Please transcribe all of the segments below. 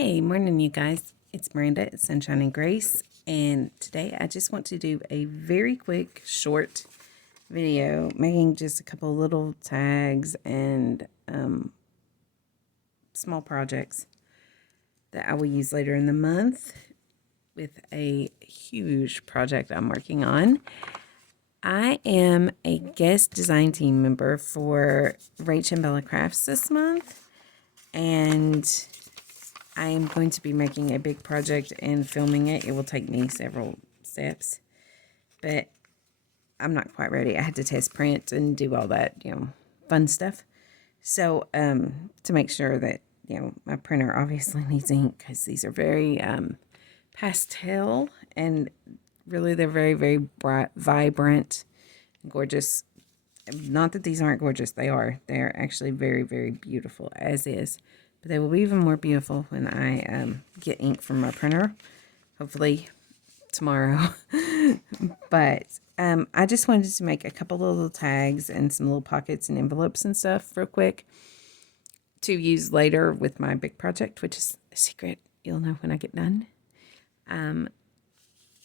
Hey, morning, you guys. It's Miranda at Sunshine and Grace, and today I just want to do a very quick, short video, making just a couple little tags and small projects that I will use later in the month with a huge project I'm working on. I am a guest design team member for Rach and Bella Crafts this month, and I am going to be making a big project and filming it. It will take me several steps, but I'm not quite ready. I had to test print and do all that, fun stuff. So, to make sure that, my printer obviously needs ink because these are very pastel and really they're very, very bright, vibrant, gorgeous. Not that these aren't gorgeous. They are. They're actually very, very beautiful as is. But they will be even more beautiful when I get ink from my printer, hopefully tomorrow. But I just wanted to make a couple of little tags and some little pockets and envelopes and stuff real quick to use later with my big project, which is a secret. You'll know when I get done. And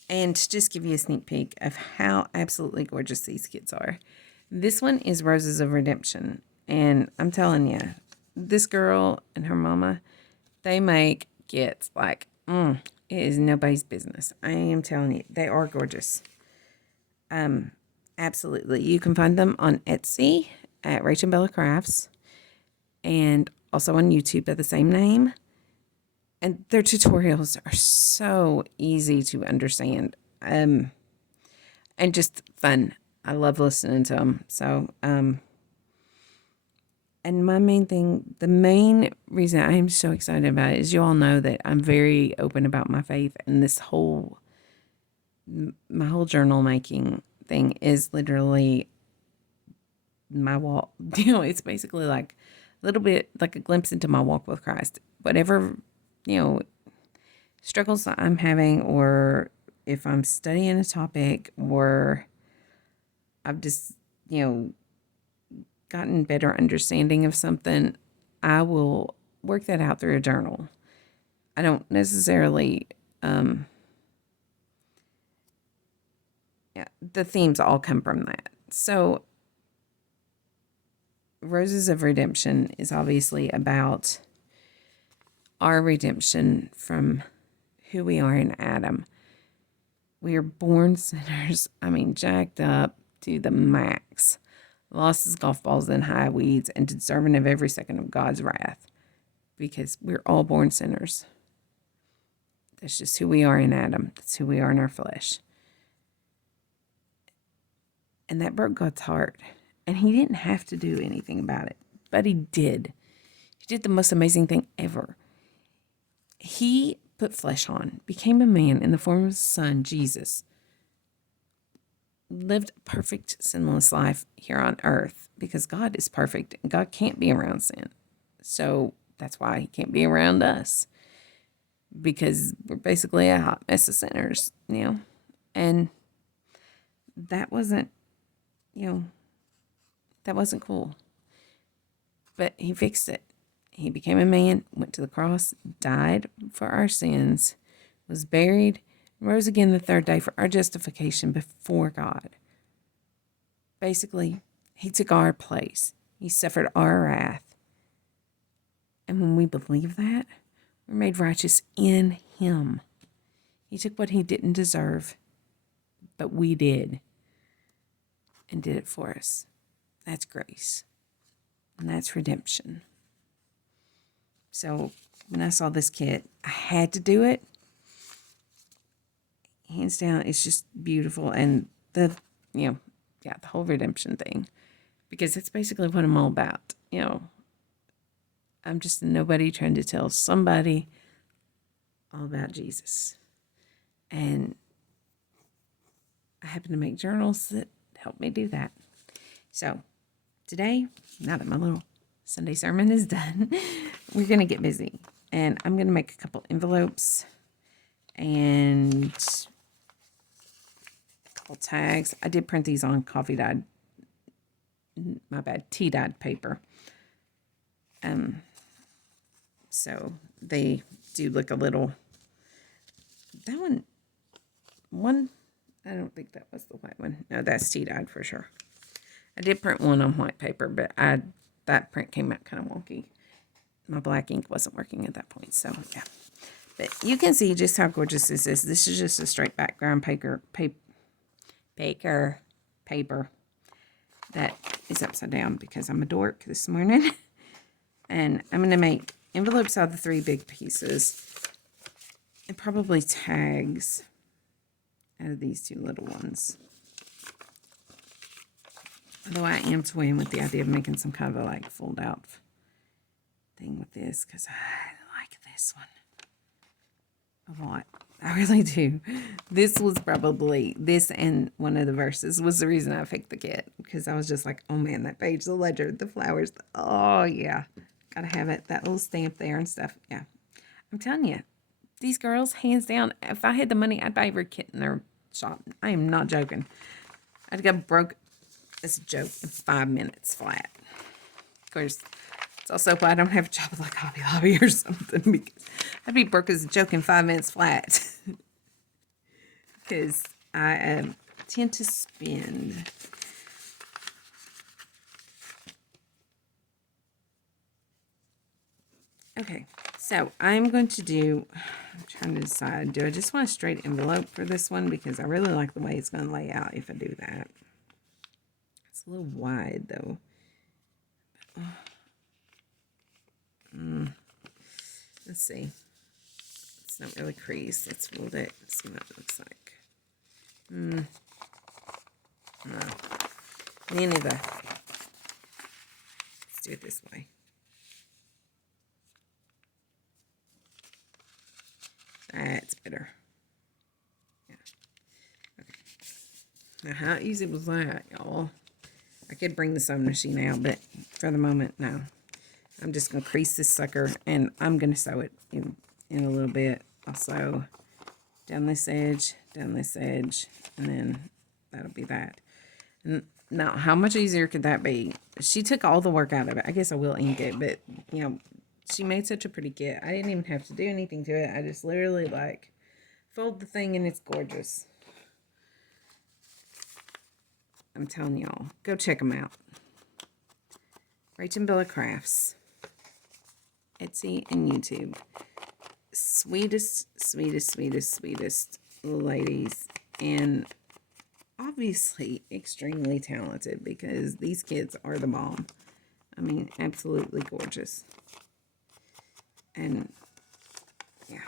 to just give you a sneak peek of how absolutely gorgeous these kits are. This one is Roses of Redemption. And I'm telling you, this girl and her mama, they make kits like, it is nobody's business. I am telling you, they are gorgeous. Absolutely. You can find them on Etsy at Rach and Bella Crafts and also on YouTube by the same name. And their tutorials are so easy to understand and just fun. I love listening to them. So, and my main thing, the main reason I am so excited about it is you all know that I'm very open about my faith, and my whole journal making thing is literally my walk. It's basically like a little bit like a glimpse into my walk with Christ. Whatever, struggles that I'm having, or if I'm studying a topic, or I've just, gotten better understanding of something, I will work that out through a journal. I don't necessarily, the themes all come from that. So Roses of Redemption is obviously about our redemption from who we are in Adam. We are born sinners. Jacked up to the max. Lost as golf balls in high weeds and deserving of every second of God's wrath, because we're all born sinners. That's just who we are in Adam. That's who we are in our flesh. And that broke God's heart. And he didn't have to do anything about it, but he did. He did the most amazing thing ever. He put flesh on, became a man in the form of his son, Jesus, lived a perfect, sinless life here on earth, because God is perfect and God can't be around sin. So that's why he can't be around us, because we're basically a hot mess of sinners, and that wasn't, that wasn't cool. But he fixed it. He became a man, went to the cross, died for our sins, was buried, rose again the third day for our justification before God. Basically, he took our place. He suffered our wrath. And when we believe that, we're made righteous in him. He took what he didn't deserve, but we did, and did it for us. That's grace. And that's redemption. So when I saw this kit, I had to do it. Hands down, it's just beautiful. And the whole redemption thing, because that's basically what I'm all about. I'm just a nobody trying to tell somebody all about Jesus. And I happen to make journals that help me do that. So today, now that my little Sunday sermon is done, we're going to get busy. And I'm going to make a couple envelopes and a couple tags. I did print these on tea dyed paper. So they do look a little, that one, I don't think that was the white one. No, that's tea-dyed for sure. I did print one on white paper, but that print came out kind of wonky. My black ink wasn't working at that point, so yeah. But you can see just how gorgeous this is. This is just a straight background paper that is upside down because I'm a dork this morning. And I'm going to make envelopes out of the 3 big pieces and probably tags out of these 2 little ones. Although I am toying with the idea of making some kind of a like fold out thing with this because I like this one a lot. I really do. This was probably, this and one of the verses was the reason I picked the kit because I was just like, oh man, that page, the ledger, the flowers, oh yeah, gotta have it. That little stamp there and stuff. Yeah, I'm telling you, these girls, hands down, if I had the money, I'd buy every kit in their shop. I am not joking. I'd go broke. It's a joke in 5 minutes flat. Of course, it's also why I don't have a job like Hobby Lobby or something because I'd be broke as a joke in 5 minutes flat. Because I tend to spend okay, so I'm going to do, I'm trying to decide, do I just want a straight envelope for this one because I really like the way it's going to lay out if I do that. It's a little wide though. Let's see. It's not really creased. Let's fold it. Let's see what it looks like. No. Me neither. Let's do it this way. That's better. Yeah. Okay. Now, how easy was that, y'all? I could bring the sewing machine out, but for the moment, no. I'm just going to crease this sucker, and I'm going to sew it in a little bit. I'll sew down this edge, and then that'll be that. And now, how much easier could that be? She took all the work out of it. I guess I will ink it, but, you know, she made such a pretty kit. I didn't even have to do anything to it. I just literally, like, fold the thing, and it's gorgeous. I'm telling y'all, go check them out. Rach and Bella Crafts. Etsy and YouTube. Sweetest, sweetest, sweetest, sweetest ladies. And obviously extremely talented because these kids are the bomb. I mean, absolutely gorgeous. And yeah.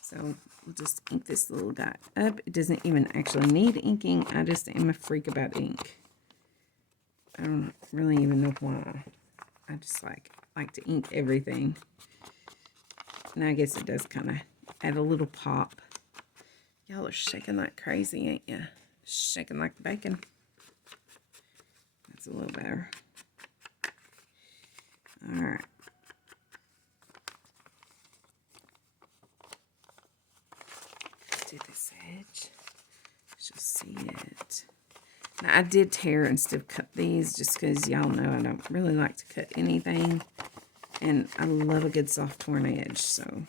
So we'll just ink this little guy up. It doesn't even actually need inking. I just am a freak about ink. I don't really even know why. I just like to ink everything. And I guess it does kind of add a little pop. Y'all are shaking like crazy, ain't ya? Shaking like bacon. That's a little better. Alright. Do this edge. She'll see it. Now, I did tear instead of cut these just because y'all know I don't really like to cut anything. And I love a good soft torn edge, so.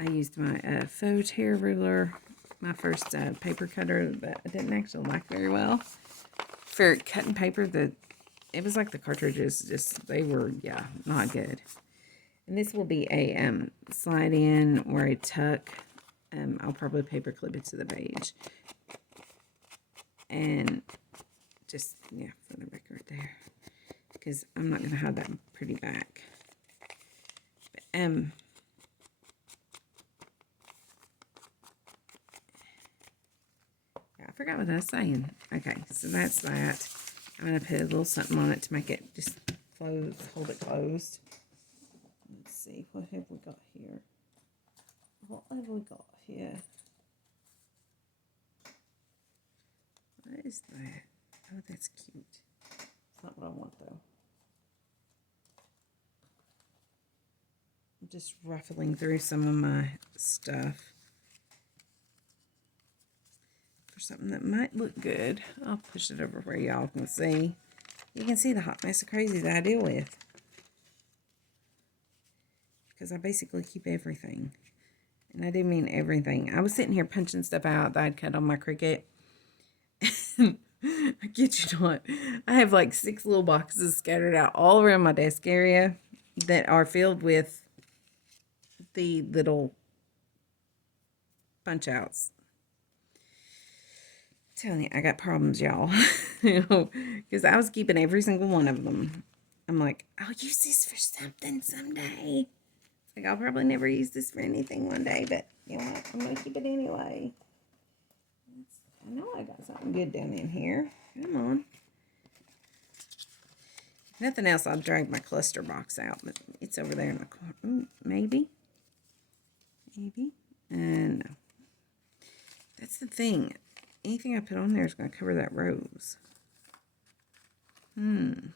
I used my faux tear ruler, my first paper cutter that I didn't actually like very well. For cutting paper, it was like the cartridges, they were, yeah, not good. And this will be a slide in or a tuck. I'll probably paper clip it to the page. And just, yeah, for the record there. Because I'm not going to have that pretty back. But, I forgot what I was saying. Okay, so that's that. I'm going to put a little something on it to make it just close, hold it closed. Let's see, what have we got here? What have we got here? What is that? Oh, that's cute. It's not what I want, though. I'm just ruffling through some of my stuff for something that might look good. I'll push it over where y'all can see. You can see the hot mess of crazy that I deal with. Because I basically keep everything. And I do mean everything. I was sitting here punching stuff out that I'd cut on my Cricut. I kid you not. I have like 6 little boxes scattered out all around my desk area that are filled with the little punch outs. I'm telling you, I got problems, y'all. Because I was keeping every single one of them. I'm like, I'll use this for something someday. Like, I'll probably never use this for anything one day, but you know what? I'm going to keep it anyway. I know I got something good down in here. Come on. If nothing else, I'll drag my cluster box out, but it's over there in the corner. Ooh, maybe. Maybe. And no. That's the thing. Anything I put on there is going to cover that rose. No.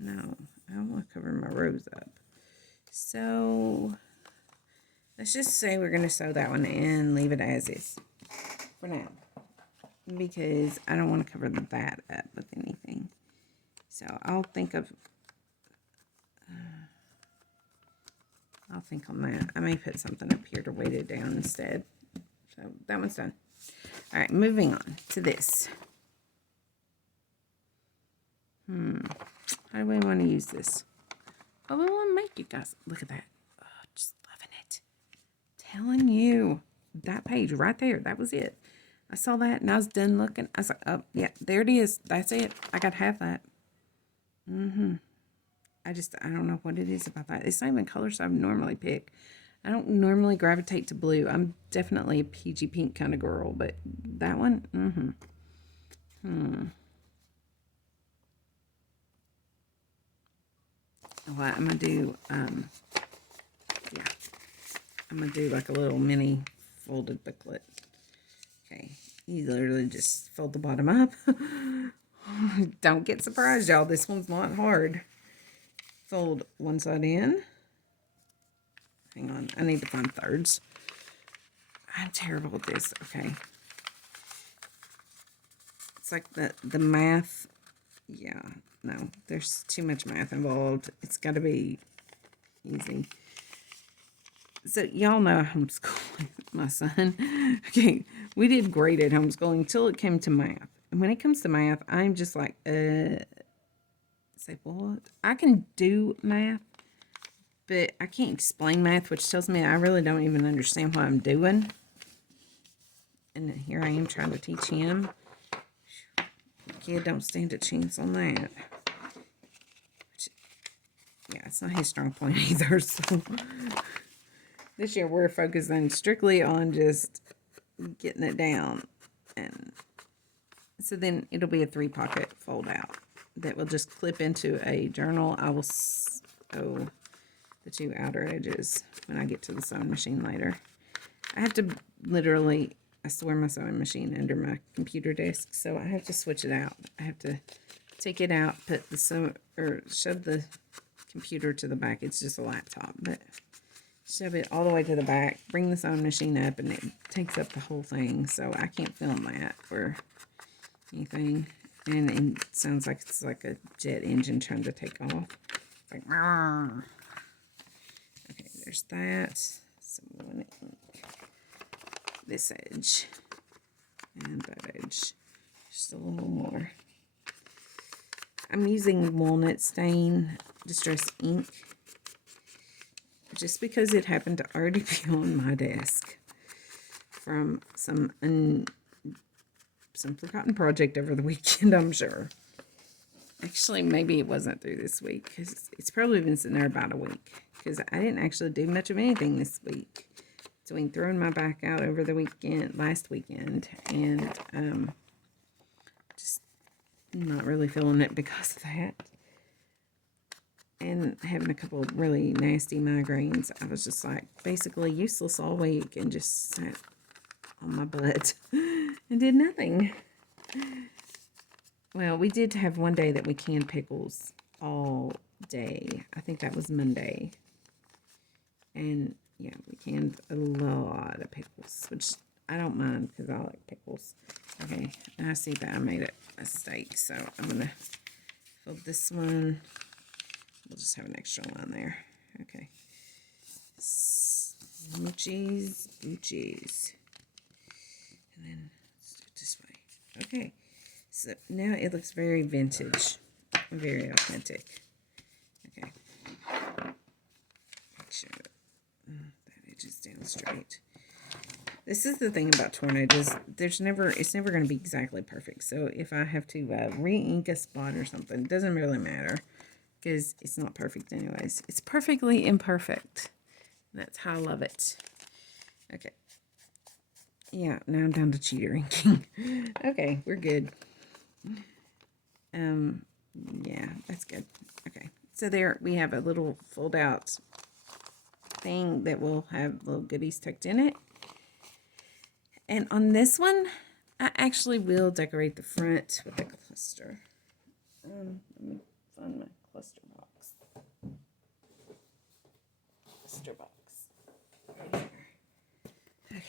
I don't want to cover my rose up. So, let's just say we're going to sew that one and leave it as is for now. Because I don't want to cover that up with anything. So, I'll think on that. I may put something up here to weight it down instead. So, that one's done. Alright, moving on to this. How do we want to use this? What do we want to make, you guys? Look at that. Oh, just loving it. Telling you. That page right there. That was it. I saw that and I was done looking. I was like, oh, yeah, there it is. That's it. I got half that. I don't know what it is about that. It's not even colors I would normally pick. I don't normally gravitate to blue. I'm definitely a peachy pink kind of girl, but that one, What I'm going to do, I'm going to do like a little mini folded booklet. Okay, you literally just fold the bottom up. Don't get surprised, y'all. This one's not hard. Fold one side in. Hang on, I need to find thirds. I'm terrible at this. Okay. It's like the math. Yeah, no, there's too much math involved. It's got to be easy. So, y'all know I homeschool my son. Okay, we did great at homeschooling until it came to math. And when it comes to math, I'm just like, say what? I can do math, but I can't explain math, which tells me I really don't even understand what I'm doing. And here I am trying to teach him. Kid don't stand a chance on that. Which, yeah, it's not his strong point either. So this year we're focusing strictly on just getting it down. And so then it'll be a 3-pocket fold out that will just clip into a journal. I will sew the 2 outer edges when I get to the sewing machine later. I have to literally, I store my sewing machine under my computer desk, so I have to switch it out. I have to take it out, put the shove the computer to the back. It's just a laptop, but shove it all the way to the back, bring the sewing machine up, and it takes up the whole thing, so I can't film that or anything. And it sounds like it's like a jet engine trying to take off. It's like, Rawr. Okay, there's that. Some ink. This edge. And that edge. Just a little more. I'm using walnut stain distress ink. Just because it happened to already be on my desk. From some forgotten project over the weekend, I'm sure. Actually, maybe it wasn't through this week, because it's probably been sitting there about a week, because I didn't actually do much of anything this week. Between throwing my back out over the last weekend, and just not really feeling it because of that. And having a couple of really nasty migraines, I was just like basically useless all week and just sat on my butt and did nothing. Well, we did have one day that we canned pickles all day. I think that was Monday. And yeah, we canned a lot of pickles, which I don't mind because I like pickles. Okay, I see that I made a mistake, so I'm going to fill this one. We'll just have an extra line there. Okay. Smoochies, boochies. And then let's do it this way. Okay. So now it looks very vintage. Very authentic. Okay. Make sure that edge is down straight. This is the thing about tornadoes. It's never going to be exactly perfect. So if I have to re-ink a spot or something, it doesn't really matter because it's not perfect anyways. It's perfectly imperfect. That's how I love it. Okay. Yeah, now I'm down to cheater inking. Okay, we're good. Yeah, that's good. Okay. So there we have a little fold out thing that will have little goodies tucked in it. And on this one, I actually will decorate the front with a cluster. Let me find my cluster box. Cluster box. Right here. Okay.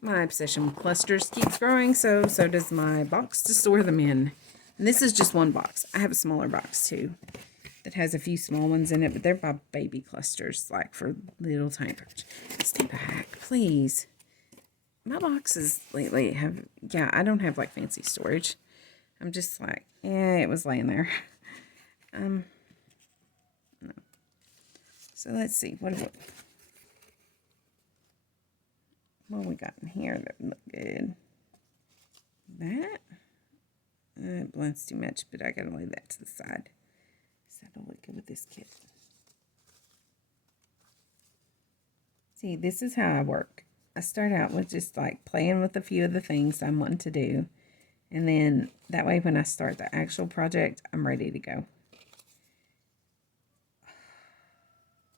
My obsession with clusters keeps growing, so does my box to store them in. And this is just one box. I have a smaller box too that has a few small ones in it, but they're by baby clusters, like for little tiny birds. Stay back, please. My boxes lately have, yeah, I don't have like fancy storage. I'm just like, yeah, it was laying there. No. So let's see, what we got in here that look good? That? It blends too much, but I gotta lay that to the side. So that'll look good with this kit. See, this is how I work. I start out with just like playing with a few of the things I'm wanting to do. And then that way when I start the actual project, I'm ready to go.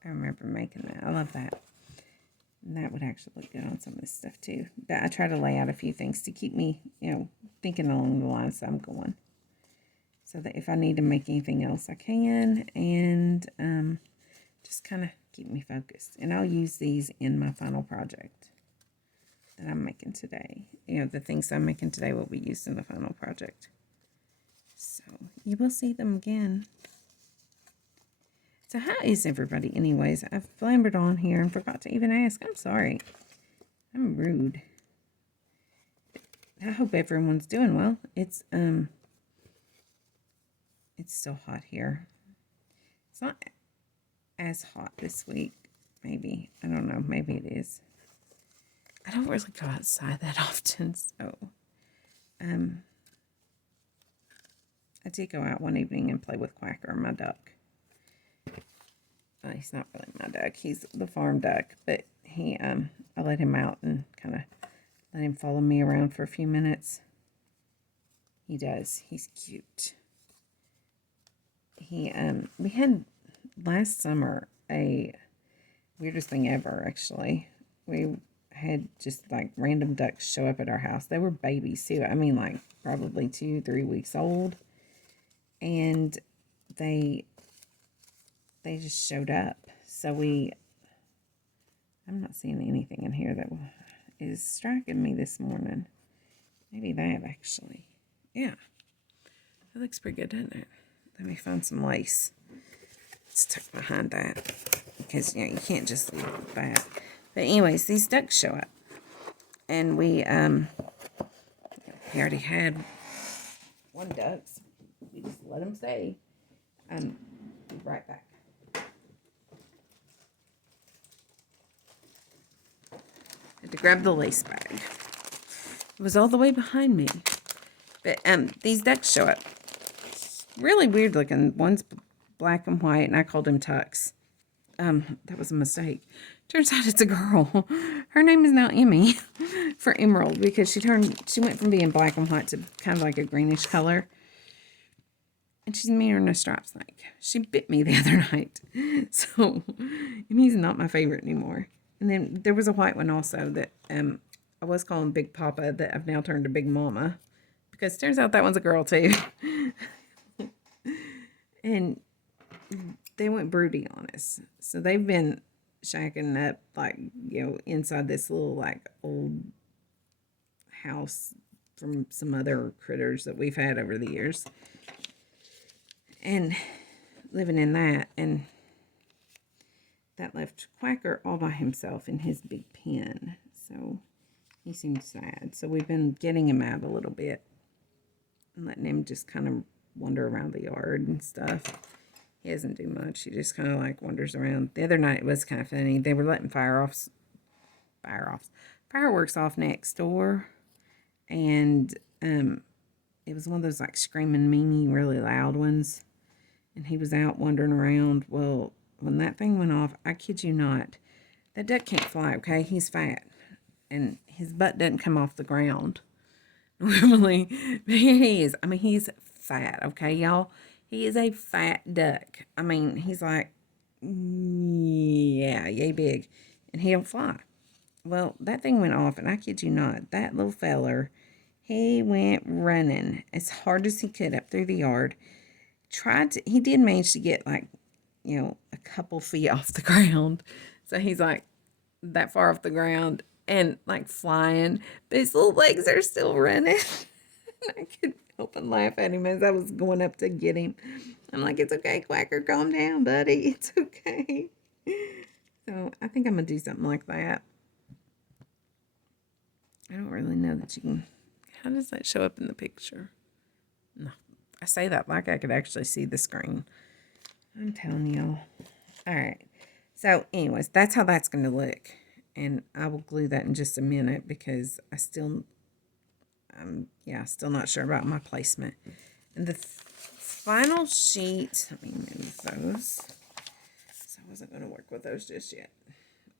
I remember making that. I love that. And that would actually look good on some of this stuff too. But I try to lay out a few things to keep me, thinking along the lines that I'm going. So that if I need to make anything else, I can. And just kind of keep me focused. And I'll use these in my final project that I'm making today. The things I'm making today will be used in the final project. So you will see them again. So how is everybody anyways? I've flambered on here and forgot to even ask. I'm sorry. I'm rude. I hope everyone's doing well. It's still hot here. It's not as hot this week. Maybe. I don't know. Maybe it is. I don't really go outside that often, so I did go out one evening and play with Quacker, my duck. He's not really my duck. He's the farm duck, but I let him out and kind of let him follow me around for a few minutes. He does. He's cute. We had last summer a weirdest thing ever, actually. We had just like random ducks show up at our house. They were babies too. I mean, like probably 2-3 weeks old. And they just showed up. So I'm not seeing anything in here that is striking me this morning. Maybe that actually. Yeah. That looks pretty good, doesn't it? Let me find some lace. Let's tuck behind that. Because, you can't just leave it that. But anyways, these ducks show up. And we already had one duck. So we just let him stay. Be right back. Had to grab the lace bag. It was all the way behind me. But these ducks show up. Really weird looking. One's black and white, and I called him Tux. That was a mistake. Turns out it's a girl. Her name is now Emmy for Emerald because she went from being black and white to kind of like a greenish color. And she's meaner than a striped snake. She bit me the other night. So Emmy's not my favorite anymore. And then there was a white one also that I was calling Big Papa that I've now turned to Big Mama. Because it turns out that one's a girl too. And they went broody on us. So they've been shacking up like, inside this little like old house from some other critters that we've had over the years. And living in that, and that left Quacker all by himself in his big pen. So he seemed sad. So we've been getting him out a little bit and letting him just kind of wander around the yard and stuff. He doesn't do much. He just kind of like wanders around. The other night it was kind of funny. They were letting fireworks off next door. And it was one of those like screaming, meanie, really loud ones. And he was out wandering around. Well, when that thing went off, I kid you not, that duck can't fly, okay? He's fat. And his butt doesn't come off the ground normally. But he is. I mean, he's fat, okay, y'all? He is a fat duck. I mean, he's like, yeah, yay big. And he'll fly. Well, that thing went off, and I kid you not, that little feller, he went running as hard as he could up through the yard. He did manage to get like, a couple feet off the ground. So he's like that far off the ground and like flying, but his little legs are still running. I couldn't help but laugh at him as I was going up to get him. I'm like, it's okay, Quacker, calm down, buddy. It's okay. So I think I'm going to do something like that. I don't really know that you can. How does that show up in the picture? No, I say that like I could actually see the screen. I'm telling y'all. All right. So anyways, that's how that's going to look. And I will glue that in just a minute because I'm still not sure about my placement. And the final sheet, let me move those. So I wasn't going to work with those just yet.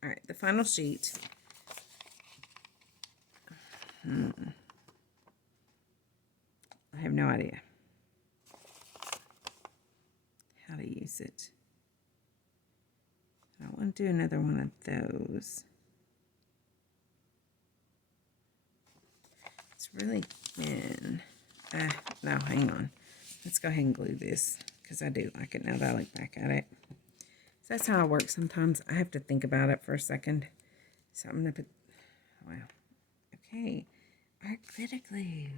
All right, the final sheet. I have no idea how to use it. I don't want to do another one of those. It's really thin. No, hang on. Let's go ahead and glue this because I do like it now that I look back at it. So that's how I work sometimes. I have to think about it for a second. So I'm going to put, wow. Okay. Art glitter glue.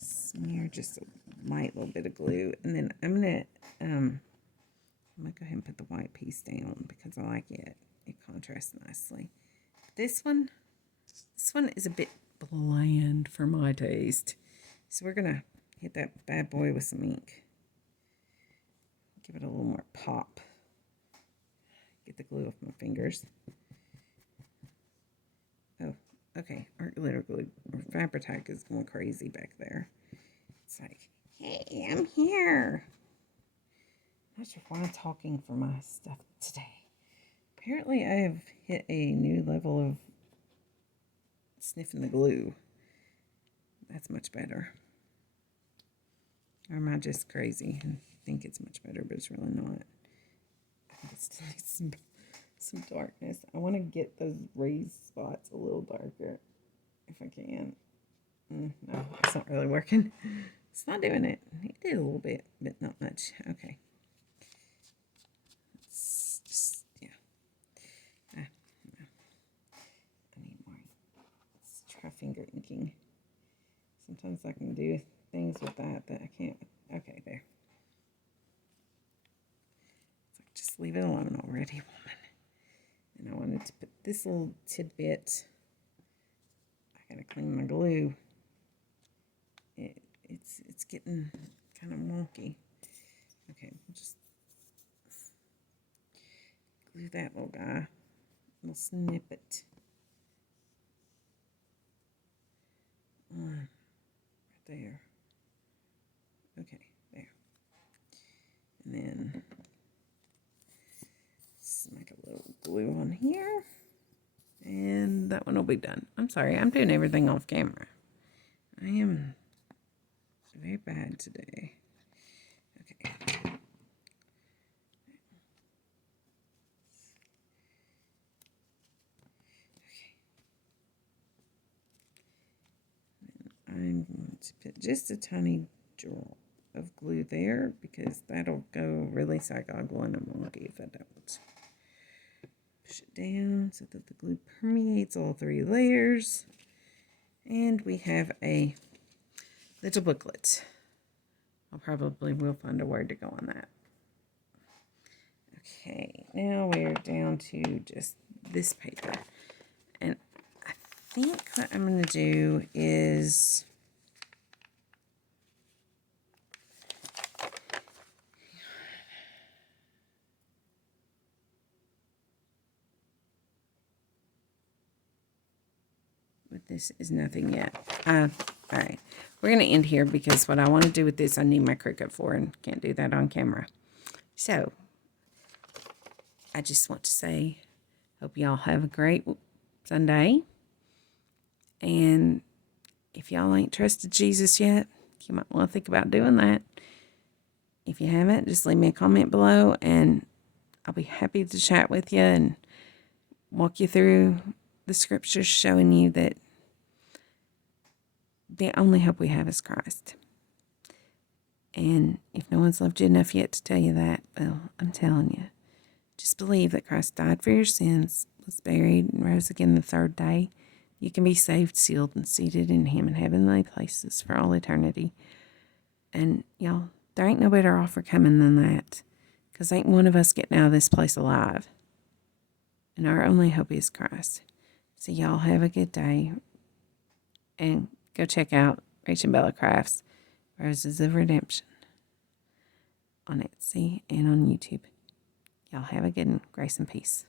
Smear just a light little bit of glue. And then I'm going to go ahead and put the white piece down because I like it. It contrasts nicely. This one is a bit bland for my taste. So we're going to hit that bad boy with some ink. Give it a little more pop. Get the glue off my fingers. Oh, okay. Art glitter glue. Fabri-Tac is going crazy back there. It's like, hey, I'm here. Not sure why I'm talking for my stuff today. Apparently I have hit a new level of sniffing the glue. That's much better. Or am I just crazy and think it's much better, but it's really not. I think it still needs some darkness. I want to get those raised spots a little darker if I can. No, it's not really working. It's not doing it. It did a little bit, but not much. Okay. It's just, yeah. No. I need more. Let's try finger inking. Sometimes I can do things with that I can't. Okay, there. It's like, just leave it alone already, woman. And I wanted to put this little tidbit. I gotta clean my glue. It's getting kind of wonky. Okay, we'll just glue that little guy. Little snippet. Right there. Okay, there. And then let's make a little glue on here. And that one will be done. I'm sorry, I'm doing everything off camera. I am very bad today. Okay. I'm going to put just a tiny drop of glue there because that'll go really sag-oggle and wonky if I don't. Push it down so that the glue permeates all 3 layers. And we have a little booklet. I probably will find a word to go on that. Okay, now we're down to just this paper. And I think what I'm going to do is but this is nothing yet. All right, we're going to end here because what I want to do with this, I need my Cricut for, and can't do that on camera. So, I just want to say, hope y'all have a great Sunday. And if y'all ain't trusted Jesus yet, you might want to think about doing that. If you haven't, just leave me a comment below, and I'll be happy to chat with you and walk you through the scriptures showing you that the only hope we have is Christ. And if no one's loved you enough yet to tell you that, well, I'm telling you. Just believe that Christ died for your sins, was buried, and rose again the third day. You can be saved, sealed, and seated in Him in heavenly places for all eternity. And y'all, there ain't no better offer coming than that, because ain't one of us getting out of this place alive. And our only hope is Christ. So y'all have a good day, and go check out Rach and Bella Crafts, Roses of Redemption, on Etsy and on YouTube. Y'all have a good one. Grace and peace.